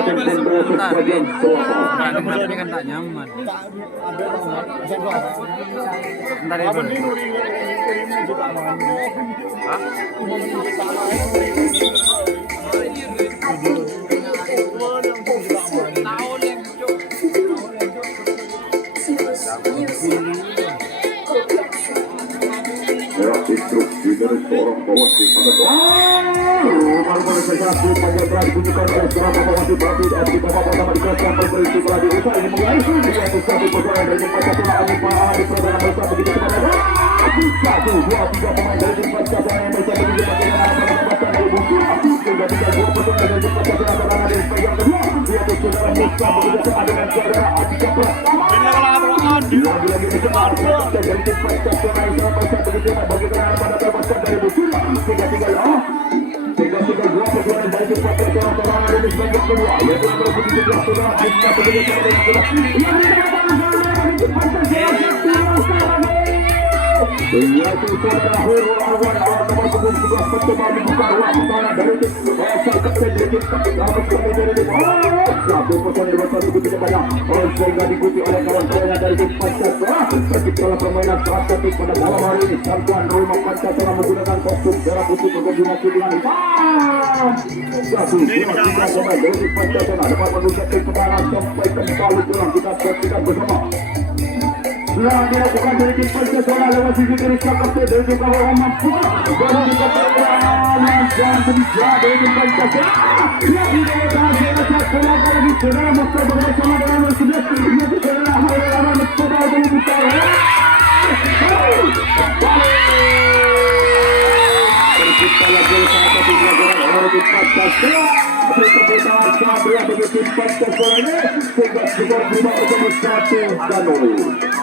Kabupaten Bondowoso bagian selatan. Tapi kan tak nyaman. Bentar ya, Bang. Hah? Instruksi dari seorang bawaslu sangat baru-baru saja panjang telah dibunyikan oleh seorang bawaslu Batu di bawah pertama dikelaskan berberisi telah diusai ini mulai satu persoalan dari Pancasila Anipah di program bersama begitu kepada 1, 2, 3 pemain dari tim Pancasila yang bisa begitu bagaimana mendapatkan dari buku sehingga 3 2 dari tim Pancasila karena dari yang kedua yaitu saudara Musa begitu sama dengan saudara Atika Pratama lagi-lagi dikenal dari tim Pancasila yang sama begitu bagaimana pada terpaksa dari buku tiga dua persoalan dari tim Pancasila karena dari sebagian kedua yaitu nomor 17 saudara Atika begitu sama dengan saudara yang dikatakan tim Pancasila yaitu saudara Hurul Awan nomor 11 percoba dibuka ruang pertahanan dari tim kapten dari tim satu persoalan bersatu begitu banyak sehingga diikuti oleh kawan-kawannya dari tim Pancasila terciptalah permainan saat satu pada malam hari ini sang tuan rumah Pancasila menggunakan kostum merah putih berkombinasi dengan hitam 1, 2, 3 pemain dari tim Pancasila dapat menusuk tim pertahanan sampai kembali pulang kita saksikan bersama. Setelah dilakukan dari tim Pancasila lewat sisi kiri sang kapten dari tim Kawasan mampu baru dikatakan dan berbicara dari tim Pancasila yang dilakukan saat kelakar di saudara Musa bersama dengan nomor 11 yaitu saudara Hurul Awan mencoba untuk membuka terciptalah gol salah satu dilakukan oleh tim Pancasila pertama Sabria bagi tim Pancasila ini sehingga skor berubah menjadi 1-0.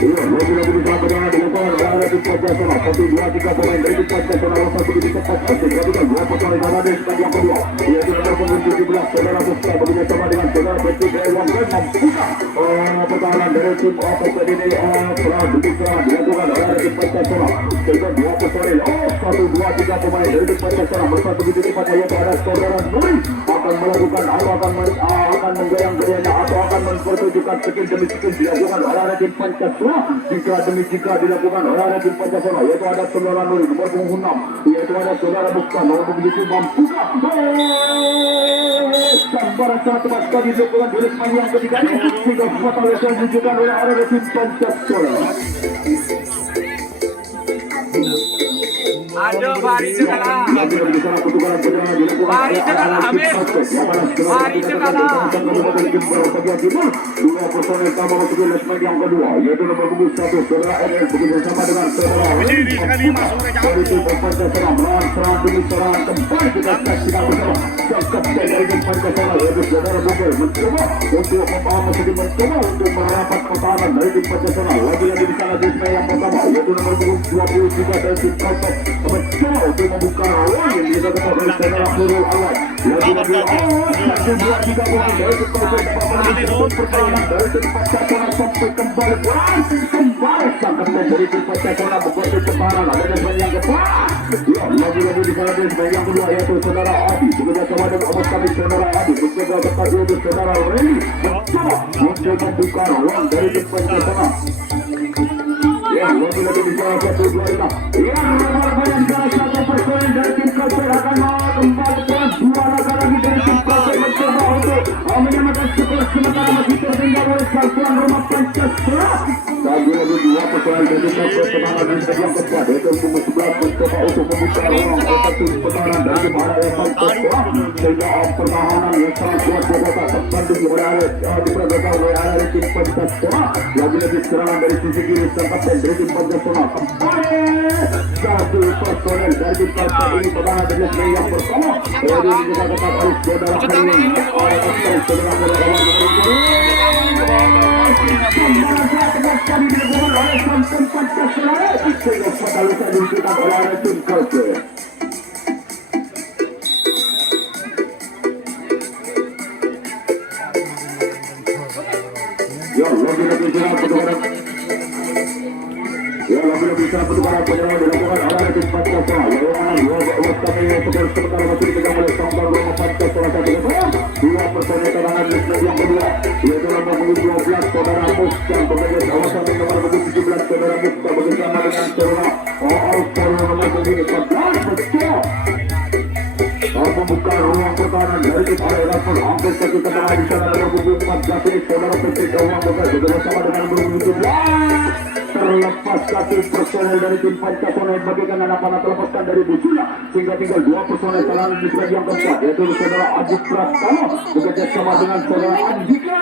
Lagi-lagi bisa berjalan dengan oleh tim Pancasila 1, 2, 3 pemain dari tim Pancasila langsung begitu cepat ketika 2 persoalan dari yang kedua yaitu nomor punggung 17 saudara Musa begitu sama dengan saudara Betty Dewan membuka pertahanan dari tim PDD Pradipitra dilakukan oleh tim Pancasila sehingga 2 persoalan 1, 2, 3 pemain dari tim Pancasila bersatu begitu cepat yaitu ada saudara Nuri akan melakukan akan menggoyang-goyangnya atau akan mempertunjukkan skill demi skill dilakukan oleh tim Pancasila jika demi jika dilakukan oleh tim Pancasila yaitu ada saudara Nuri nomor punggung 6 yaitu ada saudara Musa nomor begitu membuka sambaran sangat tepat sekali dilakukan dari pemain yang ketiga ini sehingga fatal yang ditunjukkan oleh tim Pancasila. Aduh, Bari kalah. Bari kalah, Amir. Bari kalah. Dua personel sama untuk yang kedua yaitu nomor 1 saudara NS begitu bersama dengan saudara berdiri sekali masuk ke jauh serang demi serang kembali kita saksikan bersama sang kapten dari tim Pancasila yaitu saudara Bugel mencoba untuk memahami sedikit mencoba untuk merapat pertahanan dari tim Pancasila lagi-lagi di sana di yang pertama yaitu nomor 23 dari tim Pancasila mencoba untuk membuka ruang yang dikatakan oleh saudara Hurul Awan lagi-lagi 1, 2, 3 pemain dari tim Pancasila pertahanan dari tim Pancasila sampai kembali sang kapten dari tim Pancasila membuat pertahanan ada pemain yang kedua lagi-lagi di sana di yang kedua yaitu saudara Adi bekerja sama dengan Omos kami saudara Adi mencoba ketat untuk saudara Reni mencoba untuk membuka ruang dari tim Pancasila lagi-lagi di salah satu dua banyak salah satu persoalan dari tim Kalsel akan kembali dua lagi dari tim Kalsel mencoba untuk menyamakan skor sementara masih tertinggal oleh sang tuan rumah Pancasila lagi-lagi 2 persoalan dari tim Kalsel semangat di yang keempat yaitu nomor 11 mencoba untuk membuka ruang satu pertahanan dari tim Pancasila sehingga pertahanan yang sangat kuat beberapa terbanding diperagakan oleh tim Pancasila lagi-lagi serangan dari sisi kiri sang kapten dari tim Pancasila kembali 1 personel dari tim Pancasila ini pertahanan dari yang pertama ini dikatakan oleh saudara Khalil oleh kapten saudara Awan kami dilakukan oleh tim Pancasila sehingga fatal dilakukan oleh tim Kalsel. Lagi-lagi Ya, lagi-lagi bisa pertukaran penyerangan dilakukan oleh tim Pancasila. Yang mana dua kami sementara masih dipegang oleh Sangkar Roma Pancasila 1-0. Dua personel cadangan Lisbeth yang kedua, yaitu nomor 12 saudara Musta bekerja kawasan nomor 17 saudara Musta bekerjasama dengan saudara Alfaro nomor 14 betul. Membuka ruang pertahanan dari tim Arek Rasul hampir satu tendangan di sana nomor 14 ini saudara Petri Gawang bekerja bersama dengan nomor 17. Terlepas satu personel dari tim Pancasila yang bagikan anak-anak terlepaskan dari Bujula sehingga tinggal dua personel cadangan di sebelah yang keempat yaitu saudara Ajit Pratama bekerja sama dengan saudara Andika.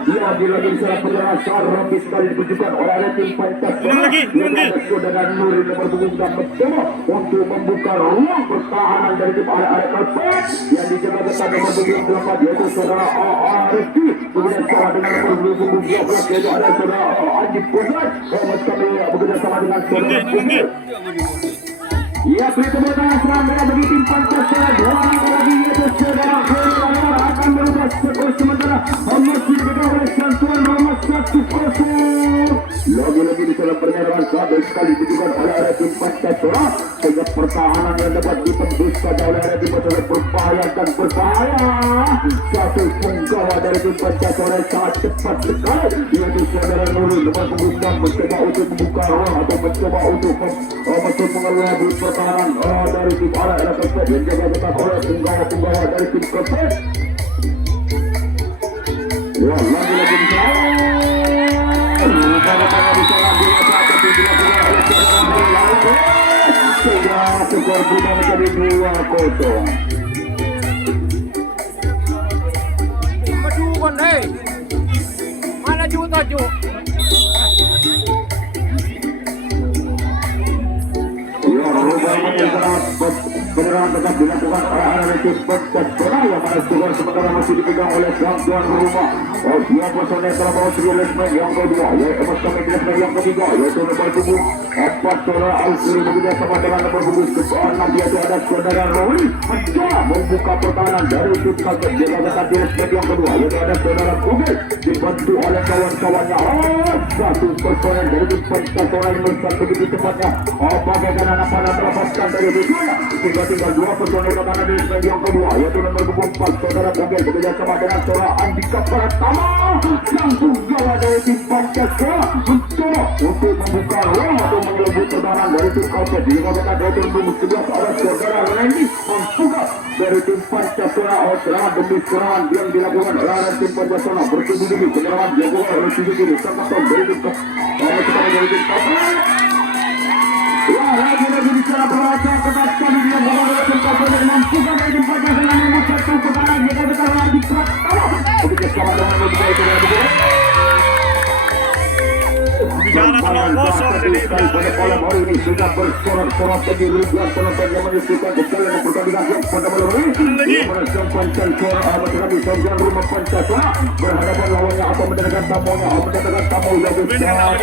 Lagi-lagi secara perjalanan sangat rapi sekali ditunjukkan oleh tim Pancasila yang ada saudara Nuri nomor 26 untuk membuka ruang pertahanan dari tim Arek Karpet yang dijaga ketat nomor 24 yaitu saudara Arifki kemudian sama dengan nomor 12 yaitu ada saudara Ajit Puzat kami bekerja sama dengan saudara Puzat. Ya, berikutnya serangan mereka bagi tim Pancasila. Dua lagi yaitu saudara Khairul akan merubah skor sementara masih dipegang oleh Santuan Roma 1-0. Lagi-lagi di dalam penyerang satu sekali ditujukan oleh tim Pancasila sehingga pertahanan yang dapat ditembus pada oleh tim Pancasila berbahaya dan berbahaya. Satu punggawa dari tim Pancasila sangat cepat sekali yaitu saudara Nurul nomor 26 mencoba untuk membuka ruang atau mencoba untuk masuk mengelola pertahanan dari tim Arek Rasul yang jaga ketat oleh punggawa dari tim Kepet. Ya, lagi-lagi di sana. Sehingga skor berubah menjadi 2-0. Majukan deh. Mana juta ju? Ya, penyerangan tetap dilakukan oleh tim Pancasila yang mana skor sementara masih dipegang oleh Santuan Roma. Dua personel telah bawa Lesmen yang kedua, yaitu kami Lesmen yang ketiga, yaitu nomor 4 saudara Alfiri bekerja sama dengan nomor 6 yaitu ada saudara Roy mencoba membuka pertahanan dari tim Kalkut jaga ketat di Lesmen yang kedua, yaitu ada saudara Bugil dibantu oleh kawan-kawannya. Satu personel dari tim Pancasila yang melesat begitu cepatnya bagaikan anak panah terlepaskan dari Bujula sehingga tinggal dua personel pertahanan di Lesmen yang kedua, yaitu nomor 24 saudara Bugil bekerja sama dengan saudara Andika Pratama. Sang punggawa dari tim Pancasila mencoba untuk membuka ruang atau mengelebut pertahanan dari tim Kalpet hingga ketat dari tim 11 ada saudara Randy membuka dari tim Pancasila. Serangan demi serangan yang dilakukan oleh tim Pancasila bertubi-tubi penyerangan dilakukan oleh tim kiri sangat dari tim Kalpet. Ya, lagi-lagi bicara perasaan ketat sekali dia bawa oleh tim Kalpet yang membuka dari tim Pancasila nomor 1 pertahanan jaga ketat Randy Pratama bekerja sama dengan membuka itu dari Bicara terlalu kosong jadi pada malam hari ini sudah bersorak-sorak bagi ribuan penonton yang menyaksikan perjalanan pertandingan pada malam hari ini. Yang Pancasila Ahmad Rabi Sanjan Rumah Pancasila berhadapan lawannya atau mendatangkan tamunya yang besar.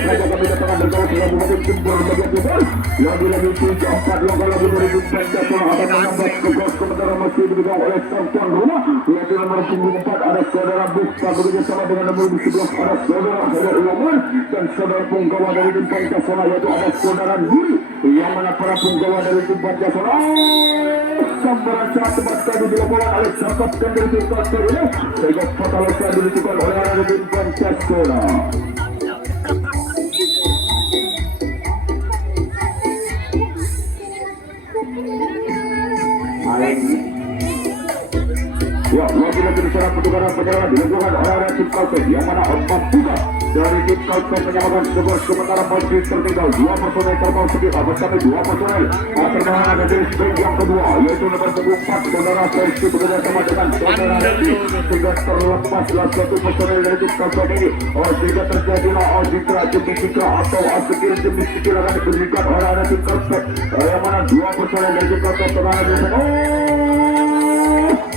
Saja kami datangkan dari Kabupaten Bukit Timur bagian timur. Lagi-lagi 3-4 lokal lagu dari Pancasila akan menambah skor sementara masih dipegang oleh Santuan Rumah yaitu nomor 4 ada saudara Busta bekerja sama dengan nomor 11 ada saudara Umar dan saudara punggawa dari tim Pancasila yaitu ada saudara Nuri yang mana para punggawa dari tim Pancasila sambaran sangat cepat sekali dilakukan oleh sahabat dan dari tim Pancasila sehingga fatal sekali dilakukan oleh tim Pancasila. Ya, lagi-lagi bicara pertukaran penyerangan dilakukan oleh tim Kalpet yang mana 4 juga dari tim Kalpet menyamakan skor sementara masih tertinggal 2 personel terbang sedikit bersama 2 personel terbangan dari tim yang kedua yaitu nomor 4 saudara Persi bekerja sama dengan saudara Redi sehingga terlepaslah satu personel dari tim Kalpet ini sehingga terjadilah Jitra demi Jitra atau Asikir demi Sikir akan diberikan oleh tim Kalpet yang mana 2 personel dari tim Kalpet terbangan dari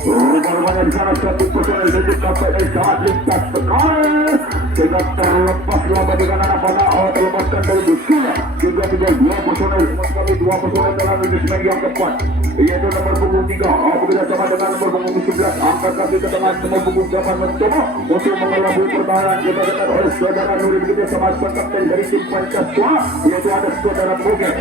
rumah-rumahnya di sana satu personel dari tim Kalpet yang sangat lintas sekali Sehingga terlepas lama dengan anak panah terlepaskan dari Busquets. Juga tinggal dua personel, kami dua personel dalam finish leg yang keempat, yaitu nomor punggung 3 bekerja sama dengan nomor punggung 11. Angkat kaki ke tengah, nomor punggung 8 mencoba untuk mengelabui pertahanan. Kita dengar oleh saudara Nuri bekerja sama kapten dari tim Pancasila, yaitu ada saudara Bogen.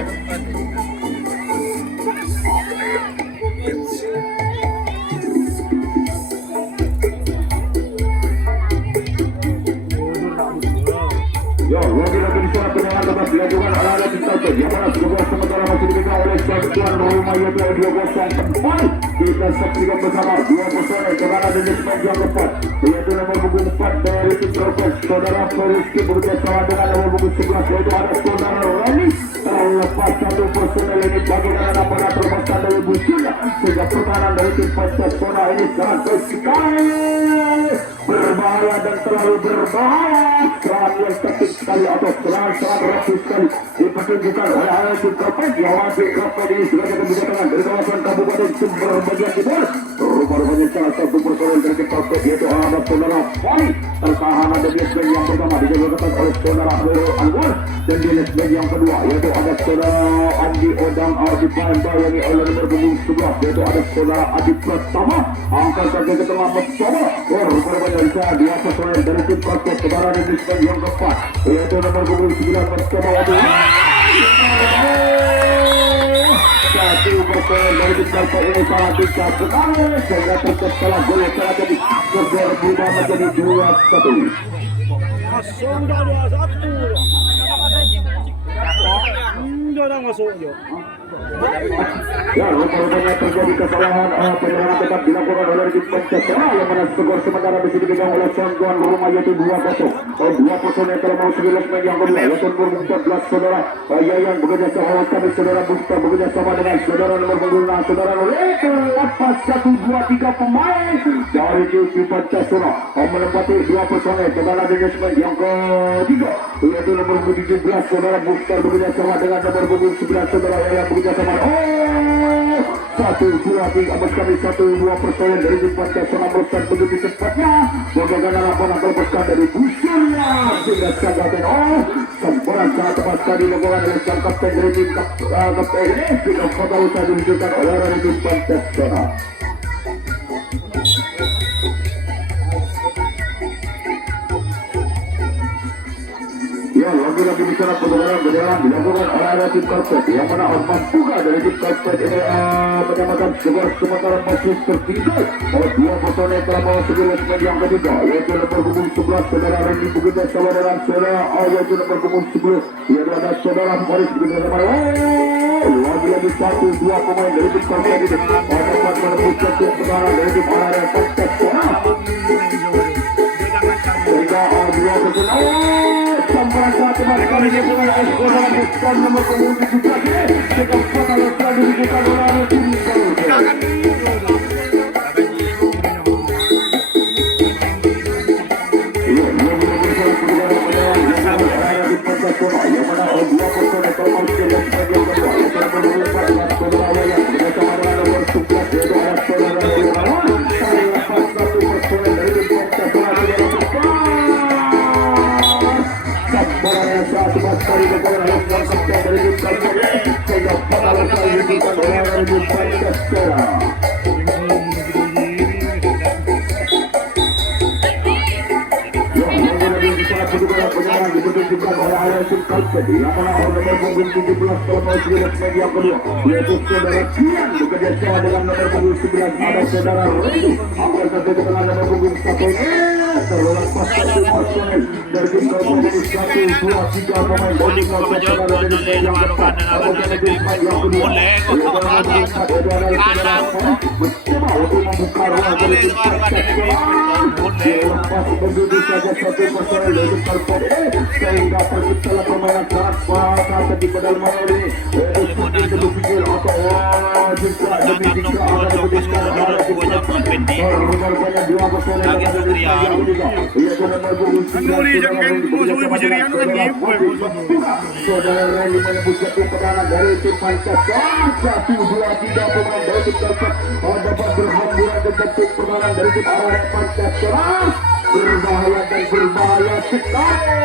Ya, lagi-lagi di sana penyerangan tetap dilakukan oleh Tito. Yang mana sebuah sementara masih dipegang oleh tuan rumah yaitu Diogo kembali. Kita saksikan bersama dua personel ke arah jenis yang keempat, yaitu nomor punggung 4 dari tim Tropes, saudara Feriski bekerja sama dengan nomor punggung 11 yaitu ada saudara Rani. Terlepas satu personel ini bagi karena pada terlepas dari Busquets, sehingga pertahanan dari tim Pancasila ini sangat sekali berbahaya dan terlalu berbahaya. Serangan yang sakit sekali atau serangan rasis sekali dipertunjukkan oleh tim Tropes yang masih Tropes ini sebagai kebijakan dari kawasan Kabupaten Sumber bagian timur. Rupanya salah satu personel dari tim Tropes yaitu ada saudara Fari. Tertahan ada di leg yang pertama dijaga oleh saudara Nurul Anwar, dan di leg yang kedua yaitu ada saudara Andi Odang dibayang oleh nomor punggung 11 yaitu ada saudara Adi Pratama. Angkat kaki ke tengah mencoba. Rupanya bisa dua personel dari tim Tropes ke arah di leg yang keempat yaitu nomor punggung 9 mencoba satu personel dari tim Tropes ini sangat dekat sekali sehingga setelah gol telah jadi skor berubah menjadi 2-1. Masuk dah 2-1. Dah masuk je. Ya, rupanya terjadi kesalahan penyerangan tetap dilakukan oleh tim Pancasila yang mana skor sementara bisa dipegang oleh tuan rumah yaitu 2-0. Dua personel telah mau 11 menit yang kedua yaitu nomor 14 saudara Yayan bekerja sama kami saudara Busta bekerja sama dengan saudara nomor punggung 6 saudara Nurul. Lepas 1, 2, 3 pemain dari tim Pancasila menempati dua personel saudara management yang ketiga yaitu nomor 17 saudara Busta bekerja sama dengan nomor punggung 11 saudara Yayan bekerja sama. 1, 2, 3 kami 1, 2 personel dari tim Pancasila merupakan begitu cepatnya bagaimana laporan terlepaskan dari Busquets sehingga kapten semburan sangat tepat sekali dilakukan oleh sang kapten dari tim kapten ini sehingga kota usah diluncurkan oleh tim Pancasila. Ya, lagi-lagi bicara pertandingan berjalan dilakukan oleh tim Tropes yang mana Osman Puga dari tim Tropes ini mendapatkan skor sementara masih tertinggal oleh dua personel telah mau 11 menit yang ketiga yaitu nomor punggung 11 saudara Randy bekerja sama dengan saudara yaitu nomor punggung 10 yaitu ada saudara Faris bekerja sama lagi-lagi 1, 2 pemain dari tim Tropes ini dapat menembus satu pertahanan dari tim Araya Pancasila sehingga dua personel sampai saat kembali dia bukan skor dalam skor nomor punggung 17 dengan total telah dibutuhkan oleh tim yang mana nomor punggung 17 kalau mau 11 menit yang kedua yaitu saudara Kian bekerja sama dengan nomor punggung 11 ada saudara Redi akan terjadi dengan nomor punggung 1 ini terlepas satu personel dari tim Tropes 1, 2, 3 pemain dari saudara Redi yang keempat akan terjadi yang kedua mencoba untuk membuka ruang dari tim dilepas begitu saja satu personel dari tim Tropes sehingga terciptalah permainan sangat di pedal malam ini seperti berpikir atau jika demi jika ada berbicara ada banyak dua personel yang ada di yang ketiga yaitu nomor punggung 9 saudara Randy menembus satu pertahanan dari tim Pancasila 1, 2, 3 pemain dari tim Tropes dapat berhamburan dengan tim pertahanan dari tim Araya Pancasila berbahaya dan berbahaya sekali.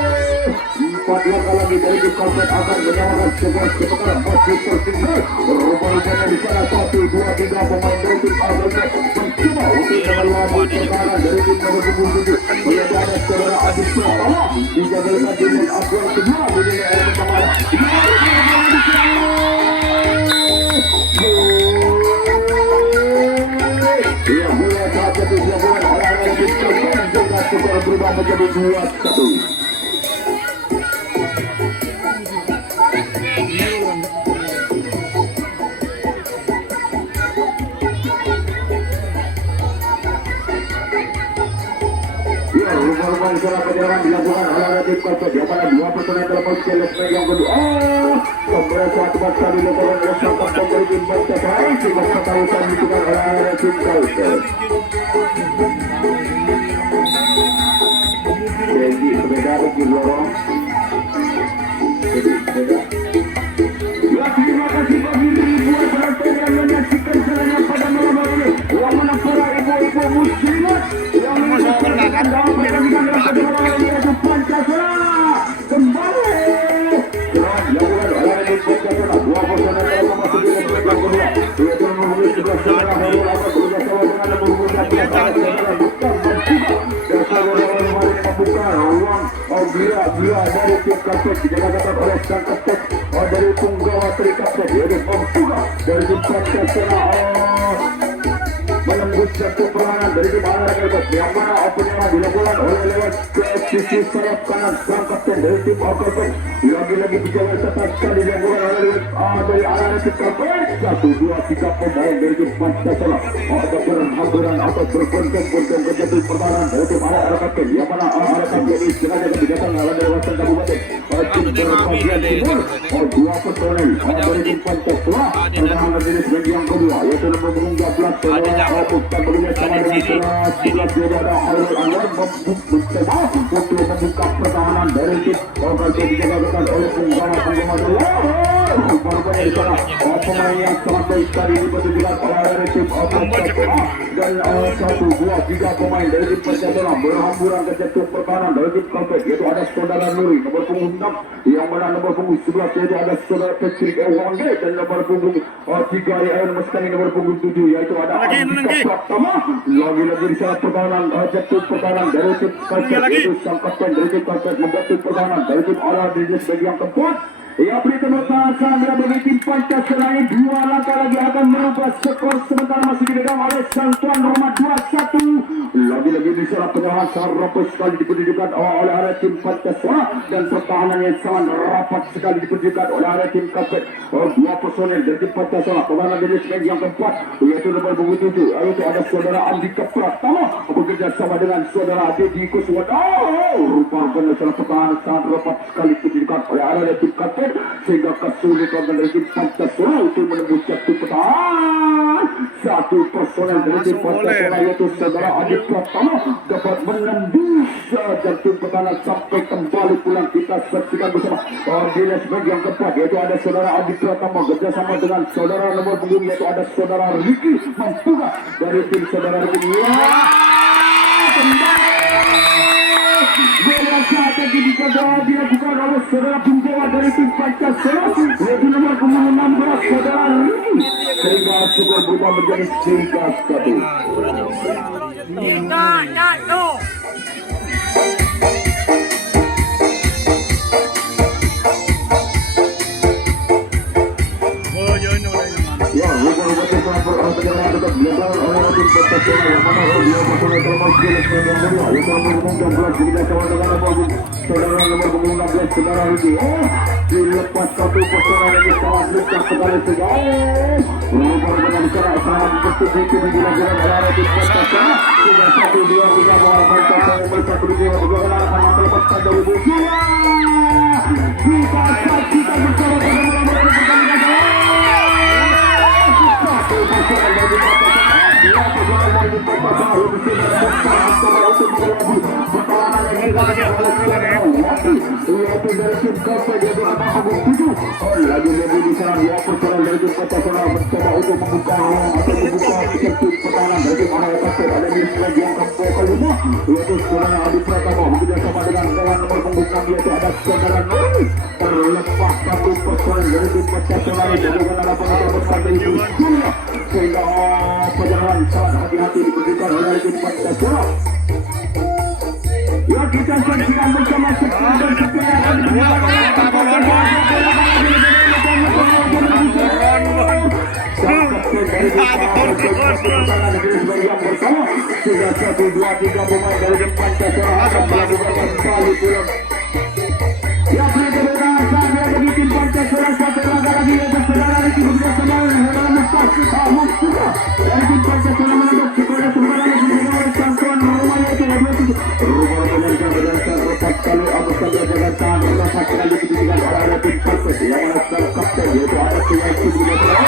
4 langkah lagi dari di karpet akan menyamakan sebuah kebakaran masih tersinggung. Rupa-rupanya di sana 1, 2, 3 pemain dari tim Albertet mencoba untuk mengelabui pertahanan dari tim nomor 27. Melihat ada saudara Adit Pratama dijagalkan dengan aturan kedua di nilai air pertama. Ia bola saat itu dia bola oleh Adit Pratama dengan skor berubah menjadi 2-1. Rumah-rumah suara penyerangan dilakukan oleh tim Karpet di mana 2 personel terlepas ke leg yang kedua. Kembali suatu masa dilakukan oleh sang kapten dari tim Karpet. Sehingga ketahuan dilakukan oleh tim Karpet. Jadi sepeda di lorong. Jadi sepeda. Ya, terima kasih bagi ribuan penonton yang menyaksikan jalannya pada malam hari ini. Yang mana para ibu-ibu muslimat yang menyaksikan dalam pertandingan yang kedua yaitu Pancasila kembali. Serang dilakukan oleh tim Pancasila. 2 personel yang masuk di leg yang kedua. Yaitu nomor 11 saudara Hairul Ahmad bekerjasama dengan nomor 12 saudara Bukan Mansuka. Dan saudara Umar yang membuka ruang bila dari tim Karpet dijaga oleh sang kapten dari punggawa Tri Kapten yaitu Mansuka dari tim Pancasila. Menembus satu perangan dari tim Albertet yang mana opennya dilakukan oleh lewat ke sisi sayap kanan sang kapten dari tim Albertet. Lagi-lagi dijaga ketat sekali dilakukan oleh dari Albertet Kapten. 1, 2, 3 pemain dari tim Pancasila ada berhamburan atau bergoncang-goncang ke jatuh pertahanan dari tim Albertet yang mana Albertet ini sengaja kebijakan oleh kawasan kabupaten tim berbagian timur. 2 personel dari tim Pancasila pertahanan jenis bagi yang kedua yaitu nomor 13 bukan bekerja sama dengan sebelas dia ada Hairul Anwar mencoba untuk membuka pertahanan dari tim Albertet dijaga oleh penggawa rupanya di sana pemain yang sangat baik tadi dipertunjukkan oleh tim Albertet dan 1, 2, 3 pemain dari tim Pancasila berhamburan ke jatuh pertahanan dari tim Karpet yaitu ada saudara Nuri nomor punggung 6 yang mana nomor punggung 11 yaitu ada saudara Patrick Ewangge dan nomor punggung 3 yang Mustani nomor punggung 7 yaitu ada Pratama. Lagi-lagi di sana pertahanan jatuh pertahanan dari tim Karpet yaitu sang kapten dari tim Karpet membantu pertahanan dari tim Albertet bagi yang keempat. Ya, berita bertahan bagi tim Pancasila ini 2 langkah lagi akan merubah skor sementara masih dipegang oleh sang tuan rumah 2-1. Lagi-lagi di sana penyerangan sangat rapat sekali dipertunjukkan oleh tim Pancasila dan pertahanan yang sangat rapat sekali dipertunjukkan oleh tim Karpet. 2 personel dari tim Pancasila pertahanan jenis yang keempat yaitu nomor 7 yaitu ada saudara Andika Pratama bekerja sama dengan saudara Deddy Kuswada. Rupanya salah pertahanan sangat rapat sekali dipertunjukkan oleh tim Karpet sehingga kesulitan dari tim Pancasila untuk menembus jatuh pertahanan. 1 personel dari tim Pancasila yaitu saudara Adit Pratama dapat menembus jatuh pertahanan sampai kembali pulang. Kita saksikan bersama di leg yang keempat yaitu ada saudara Adit Pratama bekerjasama dengan saudara nomor punggung yaitu ada saudara Ricky membuka dari tim saudara Ricky. Bola saat ini dilakukan oleh saudara punggawa dari tim Pancasila yaitu nomor punggung 16 saudara Ricky sehingga skor berubah menjadi 3-1. Ya, rubah-rubah perjalanan tetap dilakukan oleh tim Pancasila yang mana dia personel terlepas di leg yang kedua yaitu nomor punggung 12 bekerjasama dengan saudara nomor punggung 16 saudara Ricky. Dilepas 1 personel ini sangat dekat sekali sehingga rubah-rubah di sana sangat seperti itu dilakukan oleh tim Pancasila sehingga 1, 2, 3 bola Pancasila yang berkat berjaya berjalan akan melepaskan dari bola. Kita saksikan bersama bagaimana pertandingan sampai dia berada punggung 7. Lagi-lagi diserang dua personel dari tim Pancasila mencoba untuk membuka ruang atau membuka tim pertahanan dari tim Araya Kasih. Ada di lagi yang kelima yaitu saudara Adi Pratama bekerjasama dengan kawan nomor punggung 6 yaitu ada saudara Nuri. Terlepas satu personel dari tim Pancasila dengan arah penonton besar dari tim Surya sehingga perjalanan sangat hati-hati diberikan oleh tim Pancasila. Ya kita saksikan bersama dan sudah 1, 2, 3 pemain dari tim Pancasila akan melakukan kali pulang. Ya berbeda sampai bagi tim Pancasila satu laga lagi yaitu saudara Riki bersama saudara Mustafa dari tim Pancasila menembak kepada saudara Riki dengan bantuan rumah yaitu rumah penyerang berdasar 4 kali Abuskan jaga tahan berapa kali diberikan oleh tim Pancasila yang menaskan kapten yaitu ada Kiyaiki bersama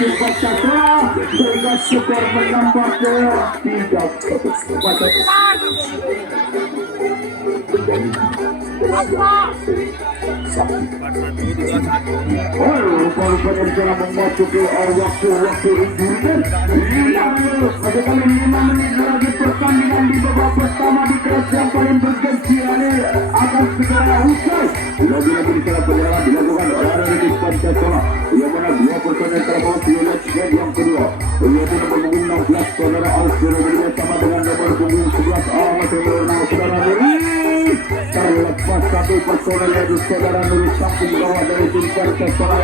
tim Pancasila sehingga skor menambah ke 3-1. Memasuki waktu injury. 5 menit lagi pertandingan di babak pertama di kelas yang paling bergengsi ini akan segera usai. Lagi-lagi di sana penyerangan dilakukan oleh tim Pancasila yang mana 2 personel terbawa di yang kedua yaitu nomor punggung 16 saudara Alfiro bersama dengan nomor punggung 11 Ahmad saudara Nuri. Terlepas satu personel yaitu saudara Nuri samping bawah dari tim Pancasila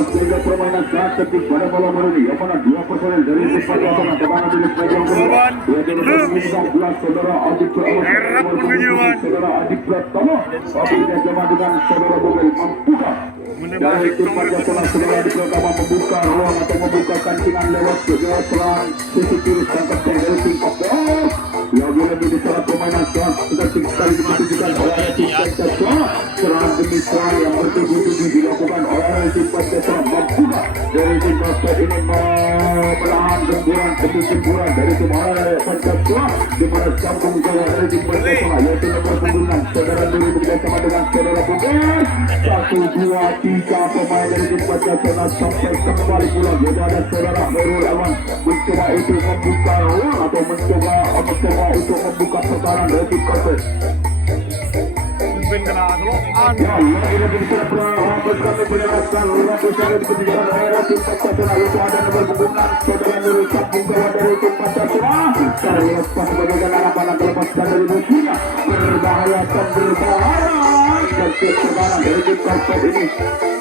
sehingga permainan sangat tertib pada malam hari ini. Yang mana 2 personel dari tim Pancasila terbangun di bagian kedua yaitu nomor punggung 16 saudara Adik saudara Adik Pratama bekerjasama dengan saudara Bogel Mampuka. Dari tim Pancasila saudara Adik Pratama membuka ruang atau membuka kancingan lewat selang sisi kiri tangkap dari tim Pancasila. Lagi-lagi di saat permainan sangat tertib sekali dipertunjukkan oleh tim Pancasila. Serangan demi serangan yang bertujuh-tujuh dilakukan oleh tim Pancasila Mampuka. Dari tim Pancasila ini melahan gemburan demi gemburan dari tim Pancasila di mana sambung gawang dari tim Pancasila yaitu nomor punggung 6 saudara Nuri bekerjasama dengan saudara Bogel. 1, 2, 3 pemain dari tim Pancasila sampai kembali pulang yaitu ada saudara Herul Awan mencoba itu membuka ruang atau mencoba untuk membuka pertahanan dari tim Pancasila. Ya, ini bisa kami menyerahkan ratusan di ketinggalan daerah tim Pancasila yaitu ada nomor punggung 6 saudara Nuri sambung gawang dari tim Pancasila. Terlepas bagaikan arah terlepaskan dari musuhnya berbahaya dan pertahanan dari tim Pancasila ini.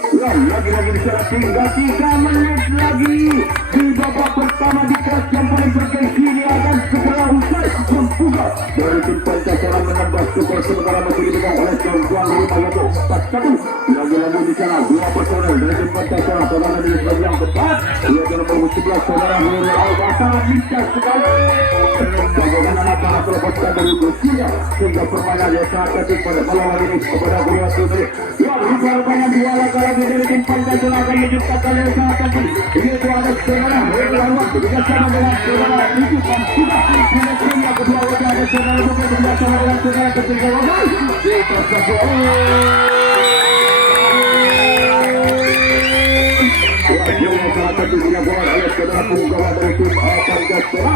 Ya, lagi-lagi bisa tinggal 3 menit lagi di babak pertama di kelas yang paling bergengsi ini akan segera usai. Membuka dari tim Pancasila menambah skor sementara masih dipegang oleh tuan rumah yaitu 4-1. Lagi-lagi di sana 2 personel dari tim Pancasila terbangun di bagian keempat yaitu nomor 11 saudara Herul Awan sangat lincah sekali. Bagaimana anak terlepaskan dari musuhnya sehingga permainan yang sangat tertib pada malam ini kepada kedua tim. Ya, rupanya 2 laga lagi dari tim Pancasila akan menciptakan yang sangat tertib. Ini itu ada saudara Herul Awan bekerjasama dengan saudara Riki Mampuka. Ini tim yang kedua ada saudara Bogel bekerjasama dengan saudara ketiga Bogel. Kita satu yang sangat tertib dilakukan oleh saudara punggawa dari tim Pancasila.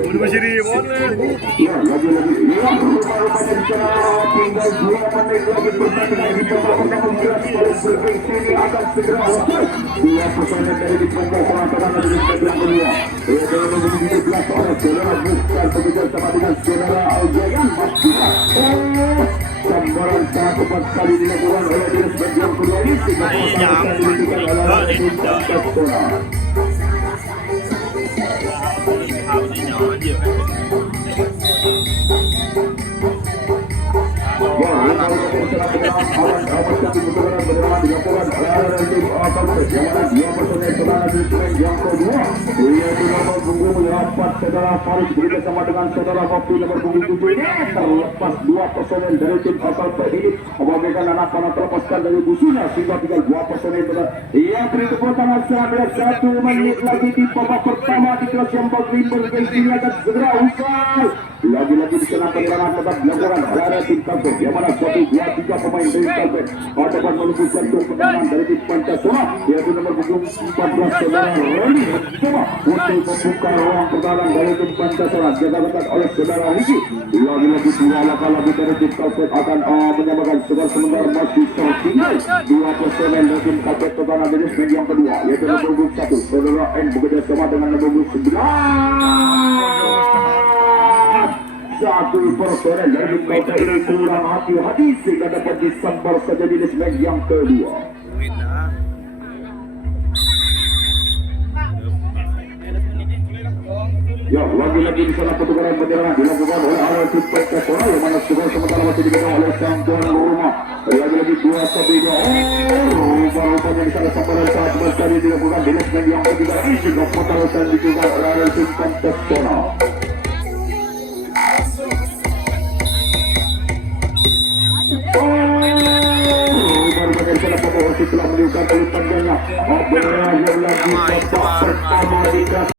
Udah masih ribut nih. Ya, lagi-lagi. Ya, rupanya di sana tinggal 2 menit lagi pertandingan di babak pertama paling bergengsi ini akan segera usai. 2 personel dari tim Pancasila terbangun di bagian kedua. Yaitu nomor 17 oleh saudara Mukhtar bekerjasama dengan saudara Aljayan Mampuka. Gambaran sangat tepat sekali dilakukan oleh dinas bagian kedua ini sehingga pertandingan diberikan oleh tim Pancasila. Ya, yang kedua, yaitu nomor punggung 8 saudara Farid bersama dengan saudara Kopi nomor punggung 7 ini terlepas 2 personel dari tim asal ini memberikan anak panah terlepaskan dari busunya sehingga tinggal 2 personel yang beri tepuk tangan 1 menit lagi di babak pertama di kelas yang berlimpah gengsinya akan segera usai. Lagi-lagi di sana penyerangan tetap dilakukan dari tim Kalben yang mana 1-2-3 pemain dari Kalben dapat menunggu jantung pertahanan dari tim Pancasila yaitu nomor punggung 14 saudara Roni mencoba untuk membuka ruang pertahanan dari tim Pancasila dilakukan oleh saudara Riki. Lagi-lagi 2 langkah lagi dari tim Kalben akan menyamakan skor sementara masih tertinggal 2 personel dari tim Kalben pertahanan dari segi yang kedua yaitu nomor punggung 1 saudara N bekerja sama dengan nomor punggung 9 1 personel dari kota ini kurang hati-hati sehingga dapat disambar saja di leg yang kedua. Ya, lagi-lagi di sana pertukaran bendera dilakukan oleh arah tim Pancasila yang mana skor sementara masih dipegang oleh sang tuan rumah. Lagi-lagi 2-3. Rupa-rupanya di sana sambaran saat berkali dilakukan di leg yang ketiga ini juga pertaruhan dijual oleh tim Pancasila. Setelah melihat umpannya berakhir lagi babak pertama di kelas